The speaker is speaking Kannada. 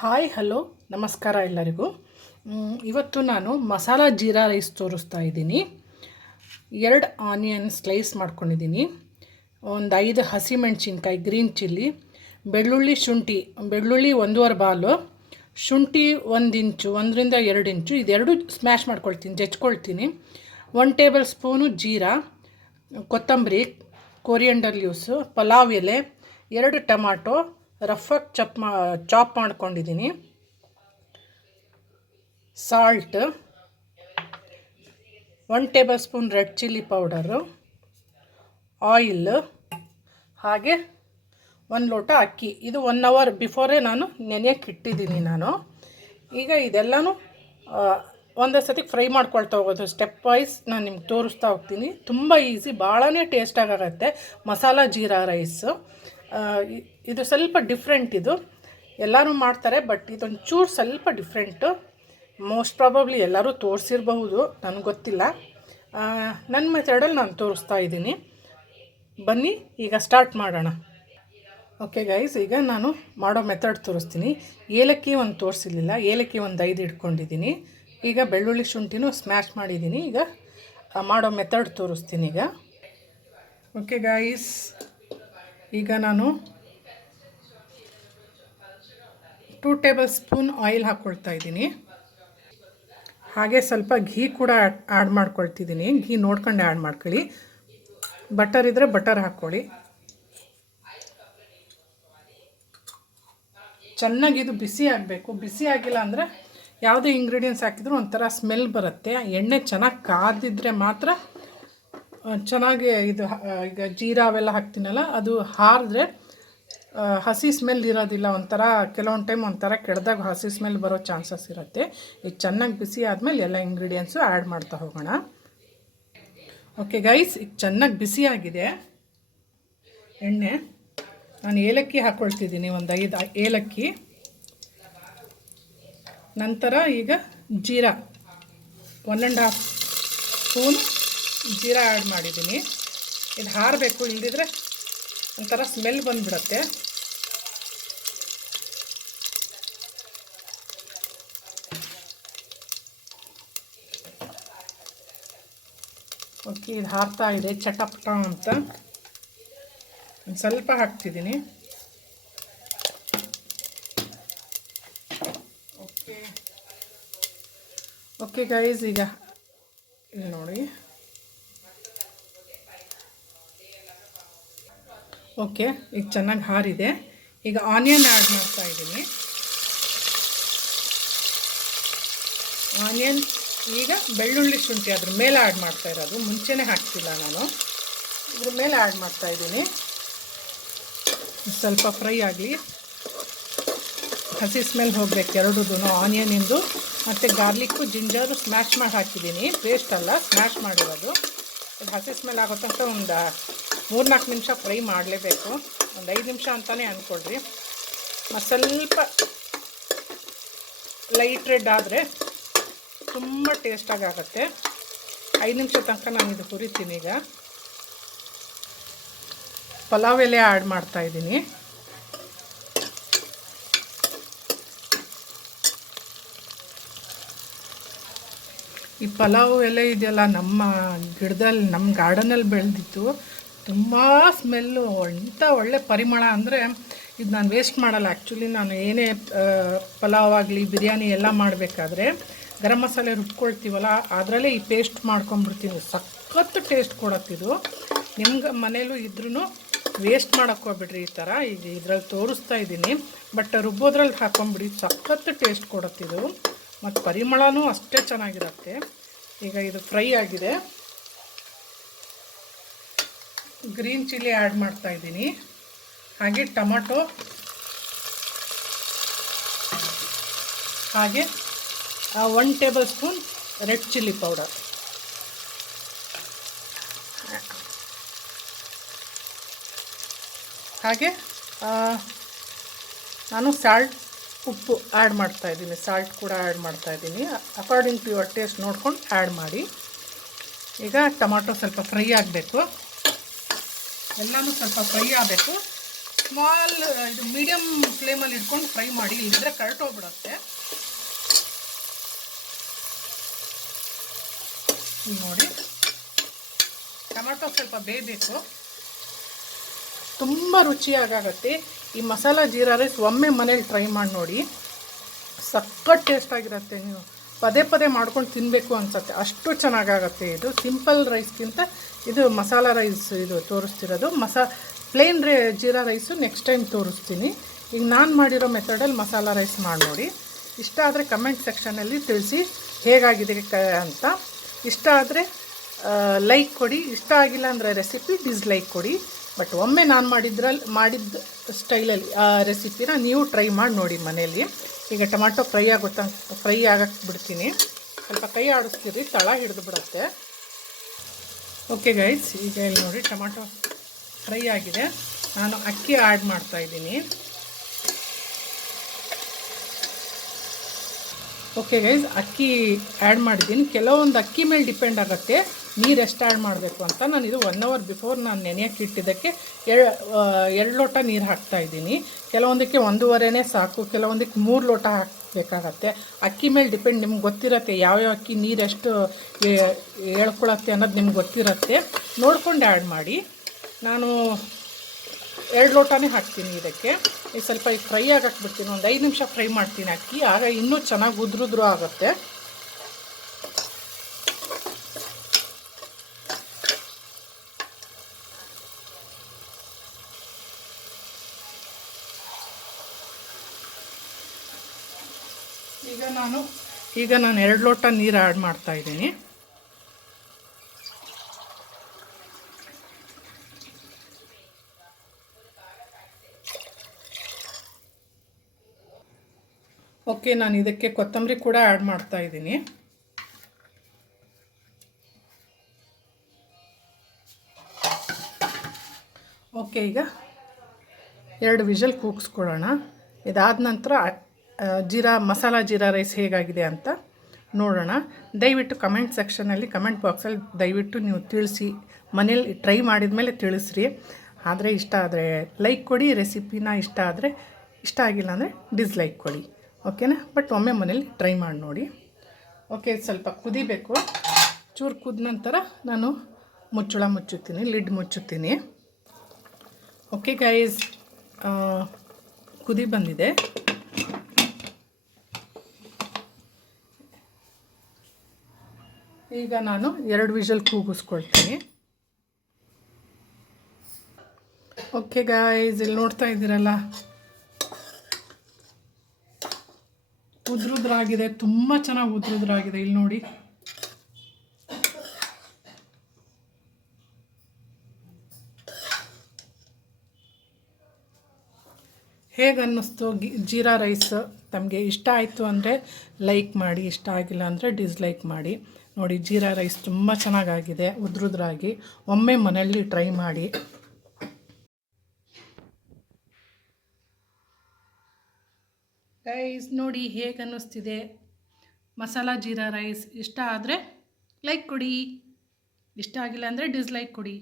ಹಾಯ್ ಹಲೋ ನಮಸ್ಕಾರ ಎಲ್ಲರಿಗೂ. ಇವತ್ತು ನಾನು ಮಸಾಲ ಜೀರಾ ರೈಸ್ ತೋರಿಸ್ತಾ ಇದ್ದೀನಿ. 2 ಆನಿಯನ್ ಸ್ಲೈಸ್ ಮಾಡ್ಕೊಂಡಿದ್ದೀನಿ, ಒಂದು 5 ಹಸಿಮೆಣಸಿನ್ಕಾಯಿ ಗ್ರೀನ್ ಚಿಲ್ಲಿ, ಬೆಳ್ಳುಳ್ಳಿ ಬೆಳ್ಳುಳ್ಳಿ 1.5 ಬಾಲು, ಶುಂಠಿ 1 ಇಂಚು 1ರಿಂದ 2 ಇಂಚು, ಇದೆರಡು ಸ್ಮ್ಯಾಶ್ ಮಾಡ್ಕೊಳ್ತೀನಿ, ಜಜ್ಕೊಳ್ತೀನಿ. 1 ಟೇಬಲ್ ಸ್ಪೂನು ಜೀರಾ, ಕೊತ್ತಂಬರಿ, ಕೊರಿಯಂಡರ್ ಲೀವ್ಸು, ಪಲಾವ್ ಎಲೆ, 2 ಟೊಮಾಟೊ ರಫಾಗಿ ಚಾಪ್ ಮಾಡ್ಕೊಂಡಿದ್ದೀನಿ, salt, 1 table spoon red chilli powder, oil, ಹಾಗೆ 1 ಲೋಟ ಅಕ್ಕಿ. ಇದು 1 ಅವರ್ ಬಿಫೋರೇ ನಾನು ನೆನೆಯಕ್ಕೆ ಇಟ್ಟಿದ್ದೀನಿ ನಾನು. ಈಗ ಇದೆಲ್ಲನೂ ಒಂದೇ ಸತಿಗೆ ಫ್ರೈ ಮಾಡ್ಕೊಳ್ತಾ ಹೋಗೋದು, ಸ್ಟೆಪ್ ವೈಸ್ ನಾನು ನಿಮ್ಗೆ ತೋರಿಸ್ತಾ ಹೋಗ್ತೀನಿ. ತುಂಬ ಈಸಿ, ಭಾಳನೇ ಟೇಸ್ಟಾಗುತ್ತೆ ಮಸಾಲ ಜೀರಾ ರೈಸು. ಇದು ಸ್ವಲ್ಪ ಡಿಫ್ರೆಂಟ್, ಇದು ಎಲ್ಲರೂ ಮಾಡ್ತಾರೆ, ಬಟ್ ಇದೊಂಚೂರು ಸ್ವಲ್ಪ ಡಿಫ್ರೆಂಟು. ಮೋಸ್ಟ್ ಪ್ರಾಬಬ್ಲಿ ಎಲ್ಲರೂ ತೋರಿಸಿರಬಹುದು, ನನಗೆ ಗೊತ್ತಿಲ್ಲ. ನನ್ನ ಮೆಥಡಲ್ಲಿ ನಾನು ತೋರಿಸ್ತಾ ಇದ್ದೀನಿ. ಬನ್ನಿ ಈಗ ಸ್ಟಾರ್ಟ್ ಮಾಡೋಣ. ಓಕೆ ಗೈಸ್, ಈಗ ನಾನು ಮಾಡೋ ಮೆಥಡ್ ತೋರಿಸ್ತೀನಿ. ಏಲಕ್ಕಿ ಒಂದು ತೋರಿಸಿರಲಿಲ್ಲ, ಏಲಕ್ಕಿ ಒಂದು 5 ಇಟ್ಕೊಂಡಿದ್ದೀನಿ. ಈಗ ಬೆಳ್ಳುಳ್ಳಿ ಶುಂಠಿನೂ ಸ್ಮ್ಯಾಶ್ ಮಾಡಿದ್ದೀನಿ. ಈಗ ಮಾಡೋ ಮೆಥಡ್ ತೋರಿಸ್ತೀನಿ ಈಗ. ಓಕೆ ಗೈಸ್, ಈಗ ನಾನು 2 ಟೇಬಲ್ ಸ್ಪೂನ್ ಆಯಿಲ್ ಹಾಕ್ಕೊಳ್ತಾ ಇದ್ದೀನಿ. ಹಾಗೆ ಸ್ವಲ್ಪ ಘೀ ಕೂಡ ಆ್ಯಡ್ ಮಾಡ್ಕೊಳ್ತಿದ್ದೀನಿ. ಘೀ ನೋಡ್ಕೊಂಡು ಆ್ಯಡ್ ಮಾಡ್ಕೊಳ್ಳಿ. ಬಟರ್ ಇದ್ದರೆ ಬಟರ್ ಹಾಕ್ಕೊಳ್ಳಿ. ಚೆನ್ನಾಗಿ ಇದು ಬಿಸಿ ಆಗಬೇಕು. ಬಿಸಿ ಆಗಿಲ್ಲ ಅಂದರೆ ಯಾವುದೇ ಇಂಗ್ರೀಡಿಯೆಂಟ್ಸ್ ಹಾಕಿದರೂ ಒಂಥರ ಸ್ಮೆಲ್ ಬರುತ್ತೆ. ಎಣ್ಣೆ ಚೆನ್ನಾಗಿ ಕಾದಿದ್ರೆ ಮಾತ್ರ ಚೆನ್ನಾಗಿ ಇದು. ಈಗ ಜೀರಾ ಅವೆಲ್ಲ ಹಾಕ್ತೀನಲ್ಲ, ಅದು ಹಾರಿದ್ರೆ ಹಸಿ ಸ್ಮೆಲ್ ಇರೋದಿಲ್ಲ. ಒಂಥರ ಕೆಲವೊಂದು ಟೈಮ್ ಒಂಥರ ಕೆಡ್ದಾಗ ಹಸಿ ಸ್ಮೆಲ್ ಬರೋ ಚಾನ್ಸಸ್ ಇರುತ್ತೆ. ಈಗ ಚೆನ್ನಾಗಿ ಬಿಸಿ ಆದಮೇಲೆ ಎಲ್ಲ ಇಂಗ್ರೀಡಿಯೆಂಟ್ಸು ಆ್ಯಡ್ ಮಾಡ್ತಾ ಹೋಗೋಣ. ಓಕೆ ಗೈಸ್, ಈಗ ಚೆನ್ನಾಗಿ ಬಿಸಿ ಆಗಿದೆ ಎಣ್ಣೆ. ನಾನು ಏಲಕ್ಕಿ ಹಾಕ್ಕೊಳ್ತಿದ್ದೀನಿ, ಒಂದು 5 ಏಲಕ್ಕಿ. ನಂತರ ಈಗ ಜೀರಾ 1.5 ಸ್ಪೂನ್ ಜೀರಾ ಆ್ಯಡ್ ಮಾಡಿದ್ದೀನಿ. ಇದು ಹಾರಬೇಕು, ಇಲ್ಲದಿದ್ದರೆ ಒಂಥರ ಸ್ಮೆಲ್ ಬಂದುಬಿಡುತ್ತೆ. ಓಕೆ, ಇದು ಹಾರ್ತಾ ಇದೆ ಚಟಪಟ ಅಂತ. ಒಂದು ಸ್ವಲ್ಪ ಹಾಕ್ತಿದ್ದೀನಿ. ಓಕೆ ಗೈಸ್, ಈಗ ಇಲ್ಲಿ ನೋಡಿ. ಓಕೆ, ಈಗ ಚೆನ್ನಾಗಿ ಹಾರಿದೆ. ಈಗ ಆನಿಯನ್ ಆ್ಯಡ್ ಮಾಡ್ತಾ ಇದ್ದೀನಿ. ಆನಿಯನ್ ಈಗ ಬೆಳ್ಳುಳ್ಳಿ ಶುಂಠಿ ಅದ್ರ ಮೇಲೆ ಆ್ಯಡ್ ಮಾಡ್ತಾ ಇರೋದು, ಮುಂಚೆನೇ ಹಾಕ್ತಿಲ್ಲ ನಾನು, ಇದ್ರ ಮೇಲೆ ಆ್ಯಡ್ ಮಾಡ್ತಾ ಇದ್ದೀನಿ. ಸ್ವಲ್ಪ ಫ್ರೈ ಆಗಲಿ, ಹಸಿ ಸ್ಮೆಲ್ ಹೋಗಬೇಕು ಎರಡೂ, ಆನಿಯನಿಂದು ಮತ್ತು ಗಾರ್ಲಿಕ್ಕು ಜಿಂಜರು ಸ್ಮ್ಯಾಶ್ ಮಾಡಿ ಹಾಕಿದ್ದೀನಿ, ಪೇಸ್ಟ್ ಅಲ್ಲ, ಸ್ಮ್ಯಾಶ್ ಮಾಡಿರೋದು. ಇದು ಹಸಿ ಸ್ಮೆಲ್ ಆಗೋ ತನಕ ಒಂದು 3-4 ನಿಮಿಷ ಫ್ರೈ ಮಾಡಲೇಬೇಕು. ಒಂದು 5 ನಿಮಿಷ ಅಂತಲೇ ಅಂದ್ಕೊಳ್ರಿ. ಮತ್ತು ಸ್ವಲ್ಪ ಲೈಟ್ ರೆಡ್ ಆದರೆ ತುಂಬ ಟೇಸ್ಟಾಗಿ ಆಗುತ್ತೆ. 5 ನಿಮಿಷ ತನಕ ನಾನು ಇದು ಹುರಿತೀನಿ. ಈಗ ಪಲಾವ್ ಎಲೆ ಆ್ಯಡ್ ಮಾಡ್ತಾಯಿದ್ದೀನಿ. ಈ ಪಲಾವ್ ಎಲೆ ಇದೆಯಲ್ಲ, ನಮ್ಮ ಗಿಡದಲ್ಲಿ, ನಮ್ಮ ಗಾರ್ಡನಲ್ಲಿ ಬೆಳೆದಿತ್ತು. ತುಂಬ ಸ್ಮೆಲ್ಲು, ಎಂಥ ಒಳ್ಳೆ ಪರಿಮಳ ಅಂದರೆ ಇದು ನಾನು ವೇಸ್ಟ್ ಮಾಡಲ್ಲ. ಆ್ಯಕ್ಚುಲಿ ನಾನು ಏನೇ ಪಲಾವ್ ಆಗಲಿ ಬಿರಿಯಾನಿ ಎಲ್ಲ ಮಾಡಬೇಕಾದ್ರೆ ಗರಂ ಮಸಾಲೆ ರುಬ್ಕೊಳ್ತೀವಲ್ಲ, ಅದರಲ್ಲೇ ಈ ಪೇಸ್ಟ್ ಮಾಡ್ಕೊಂಬಿಡ್ತೀನಿ. ಸಖತ್ತು ಟೇಸ್ಟ್ ಕೊಡತ್ತಿದು. ನಿಮ್ಗೆ ಮನೇಲೂ ಇದ್ರೂ ವೇಸ್ಟ್ ಮಾಡೋಕ್ಕೆ ಹೋಗ್ಬಿಡ್ರಿ. ಈ ಥರ ಈಗ ಇದ್ರಲ್ಲಿ ತೋರಿಸ್ತಾ ಇದ್ದೀನಿ, ಬಟ್ ರುಬ್ಬೋದ್ರಲ್ಲಿ ಹಾಕೊಂಬಿಡಿ, ಸಖತ್ತು ಟೇಸ್ಟ್ ಕೊಡತ್ತಿದು. ಮತ್ತು ಪರಿಮಳನೂ ಅಷ್ಟೇ ಚೆನ್ನಾಗಿರುತ್ತೆ. ಈಗ ಇದು ಫ್ರೈ ಆಗಿದೆ. ಗ್ರೀನ್ ಚಿಲ್ಲಿ ಆ್ಯಡ್ ಮಾಡ್ತಾಯಿದ್ದೀನಿ. ಹಾಗೆ ಟೊಮಾಟೊ, ಹಾಗೆ 1 table spoon red chilli powder, ಹಾಗೆ ನಾನು ಉಪ್ಪು ಆ್ಯಡ್ ಮಾಡ್ತಾಯಿದ್ದೀನಿ. ಸಾಲ್ಟ್ ಕೂಡ ಆ್ಯಡ್ ಮಾಡ್ತಾಯಿದ್ದೀನಿ. ಅಕಾರ್ಡಿಂಗ್ ಟು ಯುವರ್ ಟೇಸ್ಟ್ ನೋಡ್ಕೊಂಡು ಆ್ಯಡ್ ಮಾಡಿ. ಈಗ ಟೊಮಾಟೊ ಸ್ವಲ್ಪ ಫ್ರೈ ಆಗಬೇಕು, ಎಲ್ಲನೂ ಸ್ವಲ್ಪ ಫ್ರೈ ಆಗಬೇಕು. ಸ್ಮಾಲ್ ಇದು ಮೀಡಿಯಮ್ ಫ್ಲೇಮಲ್ಲಿ ಇಟ್ಕೊಂಡು ಫ್ರೈ ಮಾಡಿ, ಇಲ್ಲದ್ರೆ ಕರಟೋಗ್ಬಿಡುತ್ತೆ. ನೋಡಿ ಟೊಮೆಟೊ ಸ್ವಲ್ಪ ಬೇಯಬೇಕು, ತುಂಬ ರುಚಿಯಾಗತ್ತೆ. ಈ ಮಸಾಲ ಜೀರಾ ರೈಸ್ ಒಮ್ಮೆ ಮನೇಲಿ ಟ್ರೈ ಮಾಡಿ ನೋಡಿ, ಸಖತ್ ಟೇಸ್ಟಾಗಿರುತ್ತೆ. ನೀವು ಪದೇ ಪದೇ ಮಾಡ್ಕೊಂಡು ತಿನ್ನಬೇಕು ಅನ್ಸುತ್ತೆ, ಅಷ್ಟು ಚೆನ್ನಾಗಾಗತ್ತೆ. ಇದು ಸಿಂಪಲ್ ರೈಸ್ಗಿಂತ ಇದು ಮಸಾಲ ರೈಸ್ ಇದು ತೋರಿಸ್ತಿರೋದು. Plain jeera rice next time ತೋರಿಸ್ತೀನಿ. ಈಗ ನಾನು ಮಾಡಿರೋ ಮೆಥಡಲ್ಲಿ ಮಸಾಲ ರೈಸ್ ಮಾಡಿ ನೋಡಿ. ಇಷ್ಟ ಆದರೆ ಕಮೆಂಟ್ ಸೆಕ್ಷನಲ್ಲಿ ತಿಳಿಸಿ ಹೇಗಾಗಿದೆ ಅಂತ. ಇಷ್ಟ ಆದರೆ ಲೈಕ್ ಕೊಡಿ, ಇಷ್ಟ ಆಗಿಲ್ಲ ಅಂದರೆ ರೆಸಿಪಿ ಡಿಸ್ಲೈಕ್ ಕೊಡಿ. ಬಟ್ ಒಮ್ಮೆ ನಾನು ಮಾಡಿದ್ದ ಸ್ಟೈಲಲ್ಲಿ ಆ ರೆಸಿಪಿನ ನೀವು ಟ್ರೈ ಮಾಡಿ ನೋಡಿ ಮನೇಲಿ. ಈಗ ಟೊಮಾಟೊ ಫ್ರೈ ಆಗಕ್ಕೆ ಬಿಡ್ತೀನಿ. ಸ್ವಲ್ಪ ಕೈ ಆಡಿಸ್ತೀರಿ, ತಳ ಹಿಡಿದು ಬಿಡುತ್ತೆ. ಓಕೆ ಗೈಸ್, ಈಗ ಇಲ್ಲಿ ನೋಡಿ ಟೊಮಾಟೊ ಫ್ರೈ ಆಗಿದೆ. ನಾನು ಅಕ್ಕಿ ಆ್ಯಡ್ ಮಾಡ್ತಾಯಿದ್ದೀನಿ. ಓಕೆ ಗೈಸ್, ಅಕ್ಕಿ ಆ್ಯಡ್ ಮಾಡಿದ್ದೀನಿ. ಕೆಲವೊಂದು ಅಕ್ಕಿ ಮೇಲೆ ಡಿಪೆಂಡ್ ಆಗುತ್ತೆ ನೀರು ಎಷ್ಟು ಆ್ಯಡ್ ಮಾಡಬೇಕು ಅಂತ. ನಾನು ಇದು 1 hour ಬಿಫೋರ್ ನಾನು ನೆನೆಯೋಕ್ಕೆ ಇಟ್ಟಿದ್ದಕ್ಕೆ 2 ಲೋಟ ನೀರು ಹಾಕ್ತಾಯಿದ್ದೀನಿ. ಕೆಲವೊಂದಕ್ಕೆ 1.5 ಸಾಕು, ಕೆಲವೊಂದಕ್ಕೆ 3 ಲೋಟ ಹಾಕಬೇಕಾಗತ್ತೆ. ಅಕ್ಕಿ ಮೇಲೆ ಡಿಪೆಂಡ್. ನಿಮ್ಗೆ ಗೊತ್ತಿರುತ್ತೆ ಯಾವ್ಯಾವ ಅಕ್ಕಿ ನೀರು ಎಷ್ಟು ಹೇಳ್ಕೊಳತ್ತೆ ಅನ್ನೋದು ನಿಮ್ಗೆ ಗೊತ್ತಿರುತ್ತೆ. ನೋಡ್ಕೊಂಡು ಆ್ಯಡ್ ಮಾಡಿ. ನಾನು 2 ಲೋಟನೇ ಹಾಕ್ತೀನಿ ಇದಕ್ಕೆ. ಈಗ ಸ್ವಲ್ಪ ಈಗ ಫ್ರೈ ಆಗಕ್ಕೆ ಬಿಡ್ತೀನಿ, ಒಂದು 5 ನಿಮಿಷ ಫ್ರೈ ಮಾಡ್ತೀನಿ ಅಕ್ಕಿ, ಆಗ ಇನ್ನೂ ಚೆನ್ನಾಗಿ ಉದ್ರುದ್ರು ಆಗುತ್ತೆ. ಈಗ ನಾನು 2 ಲೋಟ ನೀರು ಆ್ಯಡ್ ಮಾಡ್ತಾಯಿದ್ದೀನಿ. ಓಕೆ, ನಾನು ಇದಕ್ಕೆ ಕೊತ್ತಂಬರಿ ಕೂಡ ಆ್ಯಡ್ ಮಾಡ್ತಾಯಿದ್ದೀನಿ. ಓಕೆ, ಈಗ 2 ವಿಷಲ್ ಕೂಗಿಸ್ಕೊಳ್ಳೋಣ. ಇದಾದ ನಂತರ ಮಸಾಲ ಜೀರಾ ರೈಸ್ ಹೇಗಾಗಿದೆ ಅಂತ ನೋಡೋಣ. ದಯವಿಟ್ಟು ಕಮೆಂಟ್ ಸೆಕ್ಷನಲ್ಲಿ ಕಮೆಂಟ್ ಬಾಕ್ಸಲ್ಲಿ ದಯವಿಟ್ಟು ನೀವು ತಿಳಿಸಿ. ಮನೇಲಿ ಟ್ರೈ ಮಾಡಿದ ಮೇಲೆ ತಿಳಿಸ್ರಿ. ಆದರೆ ಇಷ್ಟ ಆದರೆ ಲೈಕ್ ಕೊಡಿ, ರೆಸಿಪಿನ ಇಷ್ಟ ಆದರೆ. ಇಷ್ಟ ಆಗಿಲ್ಲ ಅಂದರೆ ಡಿಸ್ಲೈಕ್ ಕೊಡಿ, ಓಕೆನಾ? ಬಟ್ ಒಮ್ಮೆ ಮನೇಲಿ ಟ್ರೈ ಮಾಡಿ ನೋಡಿ. ಓಕೆ, ಸ್ವಲ್ಪ ಕುದಿಬೇಕು. ಚೂರು ಕುದ ನಂತರ ನಾನು ಮುಚ್ಚುತ್ತೀನಿ, ಲಿಡ್ ಮುಚ್ಚುತ್ತೀನಿ. ಓಕೆ ಗೈಸ್, ಕುದಿ ಬಂದಿದೆ. ಈಗ ನಾನು 2 ವಿಷಲ್ ಕೂಗಿಸ್ಕೊಳ್ತೀನಿ. ಓಕೆ ಗೈಸ್, ಇಲ್ಲಿ ನೋಡ್ತಾ ಇದ್ದೀರಲ್ಲ, ಉದ್ರುದ್ರಾಗಿದೆ, ತುಂಬ ಚೆನ್ನಾಗಿ ಉದ್ರುದ್ರಾಗಿದೆ. ಇಲ್ಲಿ ನೋಡಿ, ಹೇಗೆ ಅನ್ನಿಸ್ತು ಜೀರಾ ರೈಸ್? ತಮಗೆ ಇಷ್ಟ ಆಯಿತು ಅಂದರೆ ಲೈಕ್ ಮಾಡಿ, ಇಷ್ಟ ಆಗಿಲ್ಲ ಅಂದರೆ ಡಿಸ್ಲೈಕ್ ಮಾಡಿ. ನೋಡಿ, ಜೀರಾ ರೈಸ್ ತುಂಬ ಚೆನ್ನಾಗಾಗಿದೆ, ಉದ್ರುದ್ರಾಗಿ. ಒಮ್ಮೆ ಮನೆಯಲ್ಲಿ ಟ್ರೈ ಮಾಡಿ. ಗೈಸ್ ನೋಡಿ ಹೇಗೆ ಅನ್ನಿಸ್ತಿದೆ ಮಸಾಲ ಜೀರಾ ರೈಸ್. ಇಷ್ಟ ಆದರೆ ಲೈಕ್ ಕೊಡಿ, ಇಷ್ಟ ಆಗಿಲ್ಲ ಅಂದರೆ ಡಿಸ್ಲೈಕ್ ಕೊಡಿ.